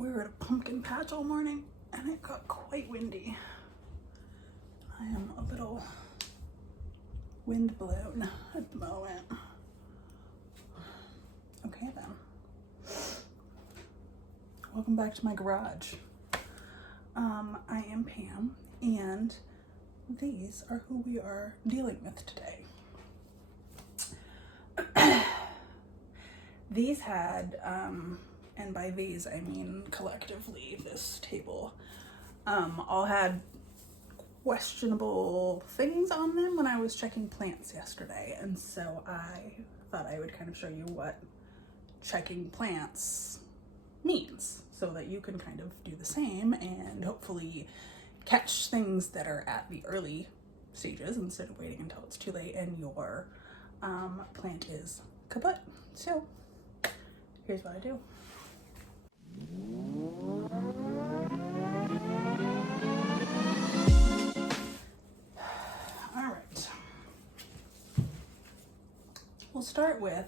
We were at a pumpkin patch all morning and it got quite windy. I am a little wind blown at the moment. Okay then. Welcome back to my garage. I am Pam and these are who we are dealing with today. These had, and by these I mean collectively, this table, all had questionable things on them when I was checking plants yesterday, and so I thought I would kind of show you what checking plants means so that you can kind of do the same and hopefully catch things that are at the early stages instead of waiting until it's too late and your plant is kaput. So here's what I do. All right. We'll start with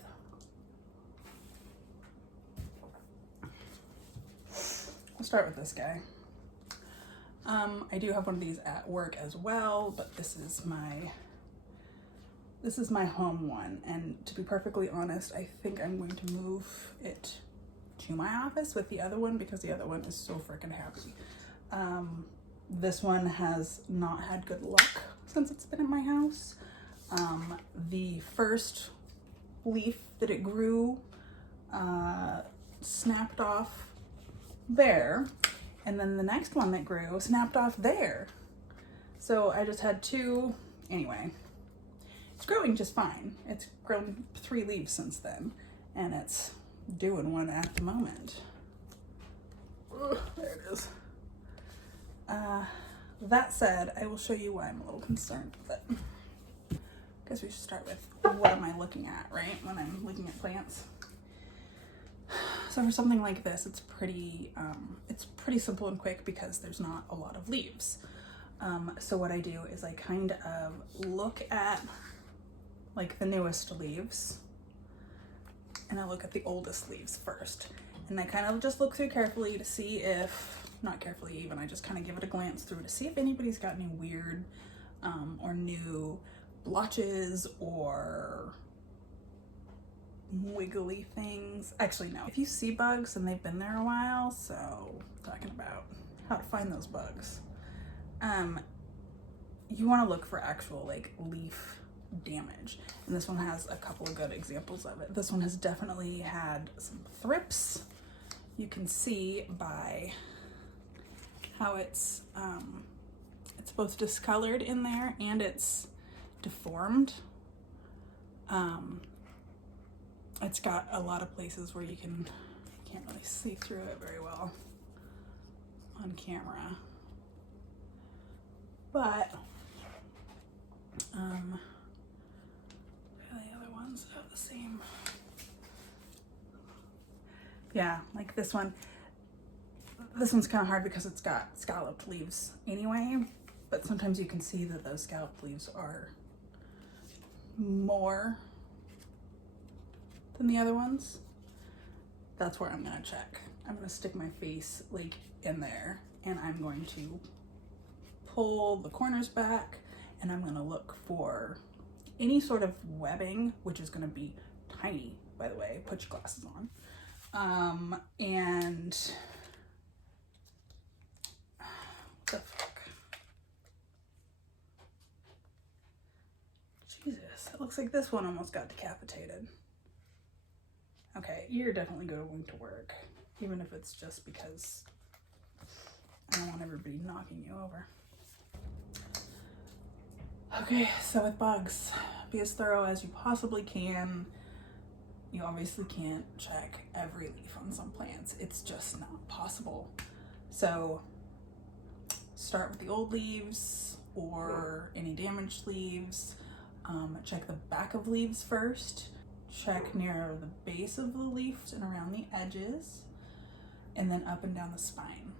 this guy. I do have one of these at work as well, but this is my home one, and to be perfectly honest, I think I'm going to move it to my office with the other one because the other one is so freaking happy. This one has not had good luck since it's been in my house. The first leaf that it grew snapped off there, and then the next one that grew snapped off there. So I just had two. Anyway, it's growing just fine. It's grown 3 leaves since then, and it's doing one at the moment. Ugh, there it is. That said, I will show you why I'm a little concerned with it. I guess we should start with what am I looking at, right? When I'm looking at plants. So for something like this, it's pretty simple and quick because there's not a lot of leaves. So what I do is I kind of look at like the newest leaves and I look at the oldest leaves first. And I kind of just look through carefully to see if, not carefully even, I just kind of give it a glance through to see if anybody's got any weird or new blotches or wiggly things. Actually, no. If you see bugs and they've been there a while, so talking about how to find those bugs, you want to look for actual like leaf damage, and this one has a couple of good examples of it. This one has definitely had some thrips. You can see by how it's both discolored in there and it's deformed. It's got a lot of places where you can't really see through it very well on camera, but the other ones have the same. Yeah, like this one. This one's kind of hard because it's got scalloped leaves anyway, but sometimes you can see that those scalloped leaves are more than the other ones. That's where I'm gonna check. I'm gonna stick my face like in there and I'm going to pull the corners back and I'm gonna look for any sort of webbing, which is gonna be tiny, by the way. Put your glasses on. And what the fuck? Jesus, it looks like this one almost got decapitated. Okay, you're definitely going to work, even if it's just because I don't want everybody knocking you over. Okay, so with bugs, be as thorough as you possibly can. You obviously can't check every leaf on some plants. It's just not possible. So start with the old leaves or any damaged leaves. Check the back of leaves first. Check near the base of the leaves and around the edges, and then up and down the spine.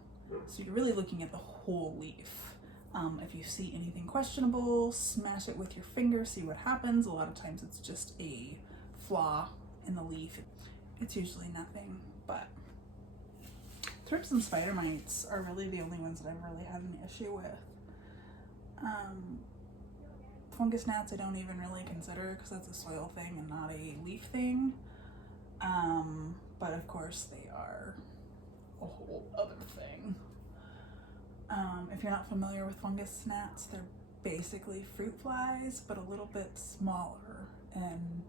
So you're really looking at the whole leaf. If you see anything questionable, smash it with your finger, see what happens. A lot of times it's just a flaw in the leaf. It's usually nothing, but thrips and spider mites are really the only ones that I've really had an issue with. Fungus gnats I don't even really consider because that's a soil thing and not a leaf thing. But of course they are a whole other thing. If you're not familiar with fungus gnats, they're basically fruit flies, but a little bit smaller and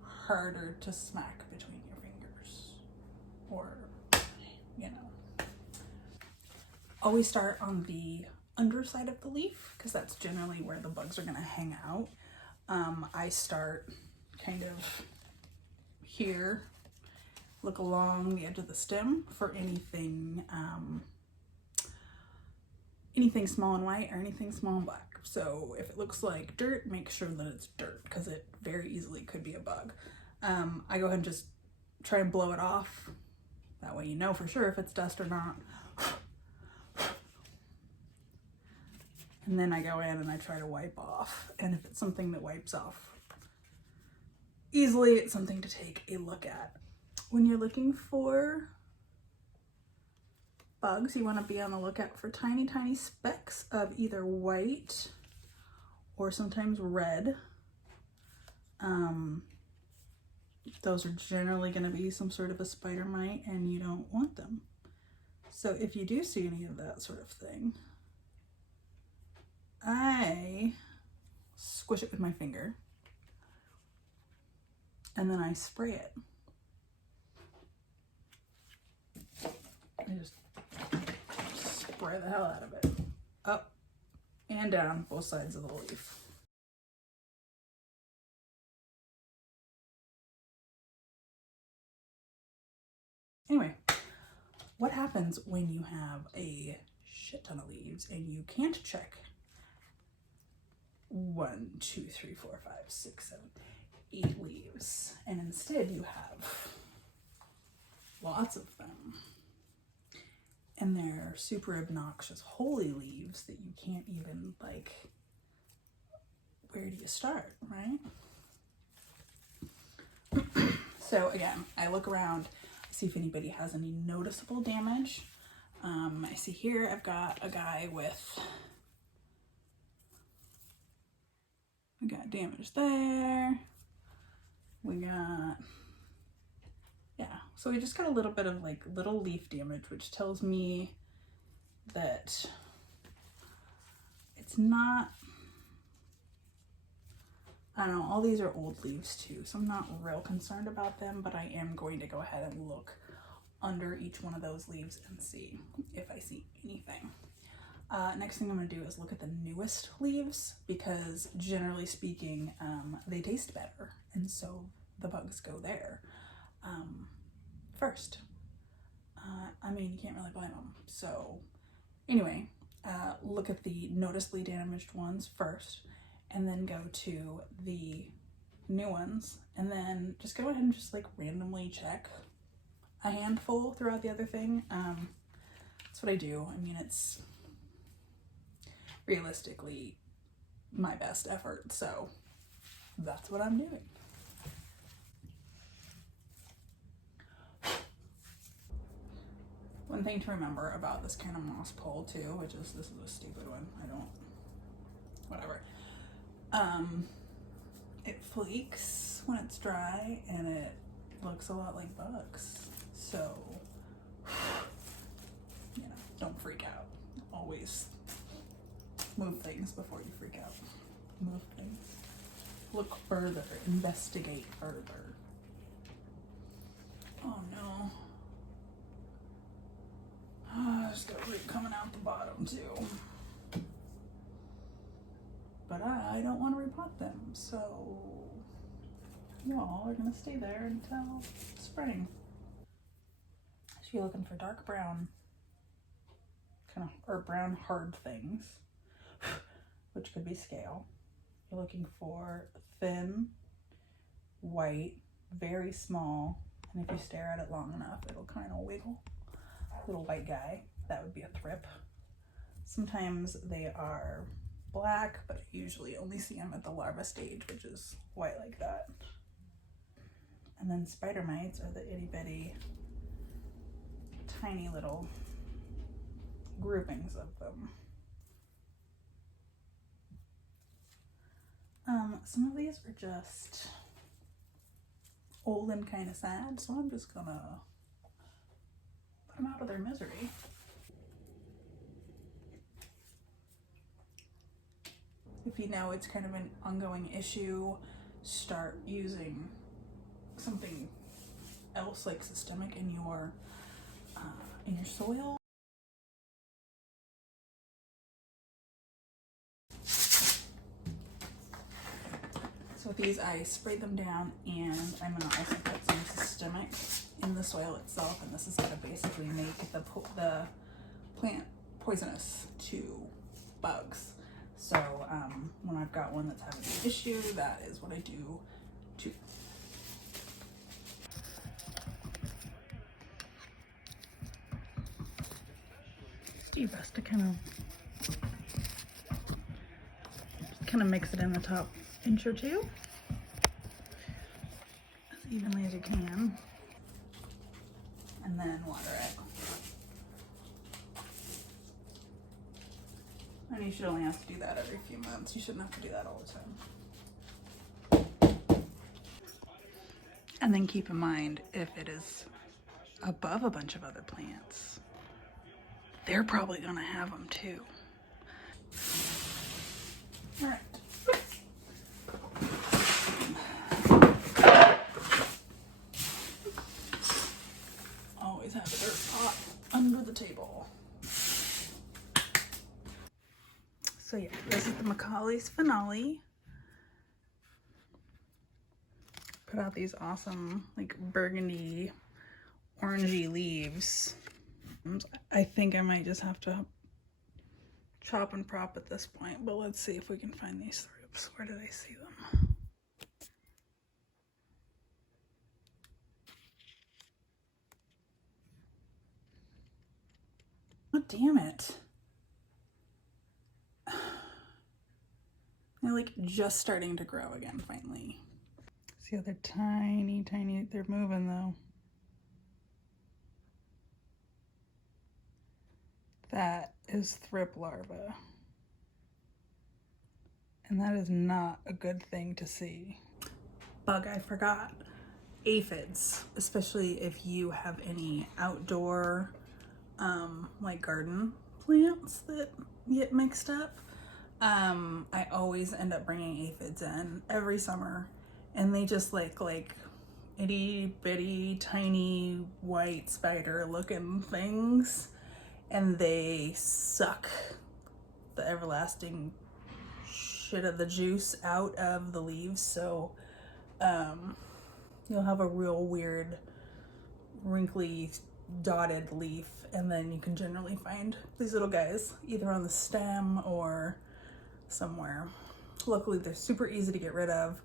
harder to smack between your fingers, or, you know. Always start on the underside of the leaf because that's generally where the bugs are gonna hang out. I start kind of here, look along the edge of the stem for anything anything small and white or anything small and black. So if it looks like dirt, make sure that it's dirt because it very easily could be a bug. I go ahead and just try and blow it off. That way you know for sure if it's dust or not. And then I go in and I try to wipe off. And if it's something that wipes off easily, it's something to take a look at. When you're looking for bugs, you want to be on the lookout for tiny, tiny specks of either white or sometimes red. Those are generally going to be some sort of a spider mite and you don't want them. So if you do see any of that sort of thing, I squish it with my finger and then I spray it. I just spray the hell out of it. Up and down both sides of the leaf. Anyway, what happens when you have a shit ton of leaves and you can't check 1, 2, 3, 4, 5, 6, 7, 8 leaves, and instead you have lots of them? And they're super obnoxious holy leaves that you can't even, like, where do you start, right? So again, I look around, see if anybody has any noticeable damage. I see here I've got a guy with, we got damage there. We got, yeah, so we just got a little bit of like little leaf damage, which tells me that it's not, I don't know, all these are old leaves too, so I'm not real concerned about them, but I am going to go ahead and look under each one of those leaves and see if I see anything. Next thing I'm gonna do is look at the newest leaves because generally speaking, they taste better. And so the bugs go there first. I mean, you can't really blame them. So anyway, look at the noticeably damaged ones first and then go to the new ones and then just go ahead and just like randomly check a handful throughout the other thing. That's what I do. I mean, it's realistically my best effort, so that's what I'm doing. One thing to remember about this kind of moss pole too, which is, this is a stupid one, whatever. It flakes when it's dry and it looks a lot like bugs. So, you know, don't freak out. Always move things before you freak out. Move things. Look further, investigate further. Oh no. There's got a root coming out the bottom too. But I don't want to repot them, so y'all are gonna stay there until spring. So you're looking for dark brown, kind of, or brown hard things, which could be scale. You're looking for thin, white, very small, and if you stare at it long enough, it'll kind of wiggle. Little white guy, that would be a thrip. Sometimes they are black, but I usually only see them at the larva stage, which is white like that. And then spider mites are the itty bitty tiny little groupings of them. Some of these are just old and kind of sad, so I'm just gonna put them out of their misery. If you know it's kind of an ongoing issue, start using something else like systemic in your soil. So with these, I sprayed them down, and I'm gonna also put some systemic in the soil itself, and this is gonna basically make the plant poisonous to bugs. So when I've got one that's having an issue, that is what I do too. Steve has to kind of mix it in the top inch or two as evenly as you can, and then water it. And you should only have to do that every few months. You shouldn't have to do that all the time. And then keep in mind, if it is above a bunch of other plants, they're probably gonna have them too. All right. Always have a dirt pot under the table. So yeah, this is the mccolley's finale. Put out these awesome, like, burgundy, orangey leaves. I think I might just have to chop and prop at this point, but let's see if we can find these thrips. Where did I see them? Oh, damn it. They're like just starting to grow again, finally. See how they're tiny, they're moving though. That is thrip larva. And that is not a good thing to see. Bug I forgot. Aphids, especially if you have any outdoor like garden plants that get mixed up. I always end up bringing aphids in every summer, and they just like itty bitty tiny white spider looking things, and they suck the everlasting shit of the juice out of the leaves. So you'll have a real weird wrinkly dotted leaf, and then you can generally find these little guys either on the stem or somewhere. Luckily, they're super easy to get rid of.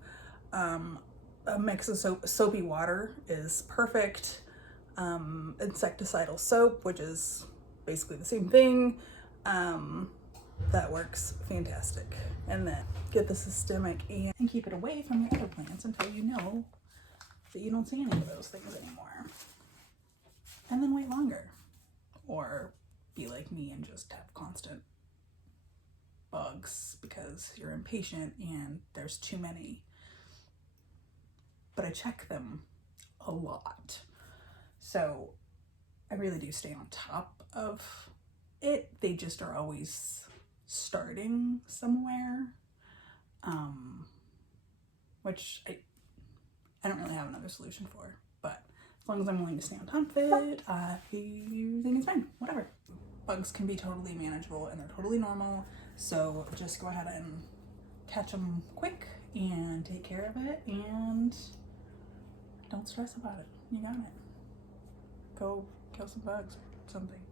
A mix of soapy water is perfect. Insecticidal soap, which is basically the same thing, that works fantastic. And then get the systemic and keep it away from your other plants until you know that you don't see any of those things anymore. And then wait longer, or be like me and just have constant bugs because you're impatient and there's too many. But I check them a lot, so I really do stay on top of it. They just are always starting somewhere, which I don't really have another solution for, but as long as I'm willing to stay on top of it, I think it's fine, whatever. Bugs can be totally manageable and they're totally normal, so just go ahead and catch them quick and take care of it, and don't stress about it. You got it. Go kill some bugs or something.